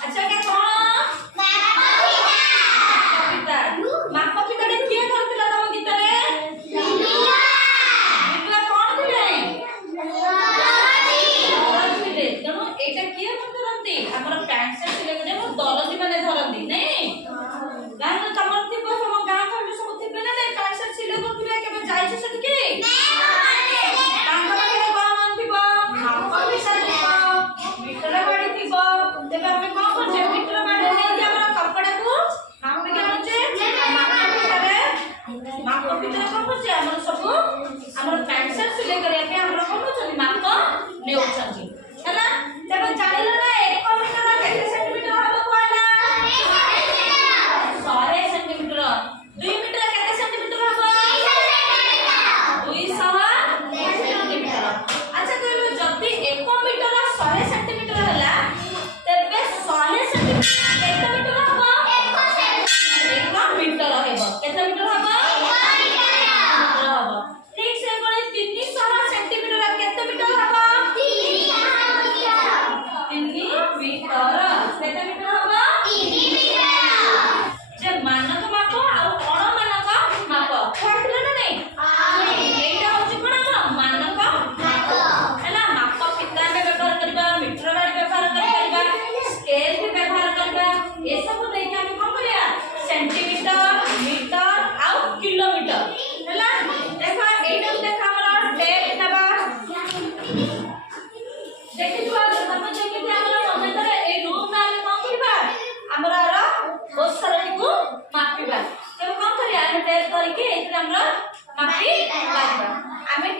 अच्छा क्या कौन मापपिता मापपिता ने किए करथिला तम गीत रे बिलुआ कौन थे दरजी थे तेणु एटा किए करथि हमर पैंट शर्ट सिले गने मो दरजी माने धरंती नहीं गान तमर थिबो सम गां का सब थिबे ना पैंट शर्ट सिले करथिबे केबे जाइछ सटके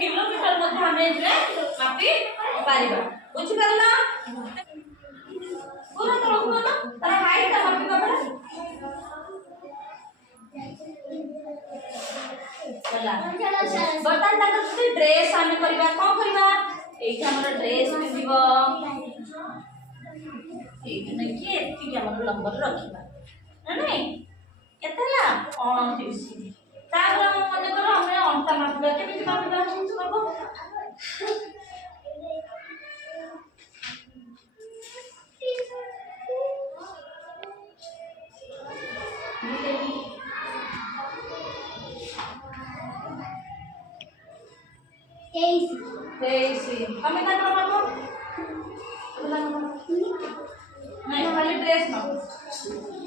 किलोमीटर मध्ये हमें इतने मापी पारिबा बुझि परला पूरा तो रोकबो ना तार हाइट का मापी बाबा चला बटन तक ड्रेस हम करबा कोन करबा एठी हमर ड्रेस पिबो एठी नै के एठी हमर नंबर रखिबा नहीं केतला 29 तापर हम मने करो हमें अंता मापबा केमिति मापबा करबो तेईस हमें क्या करना नहीं खाली ड्रेस ना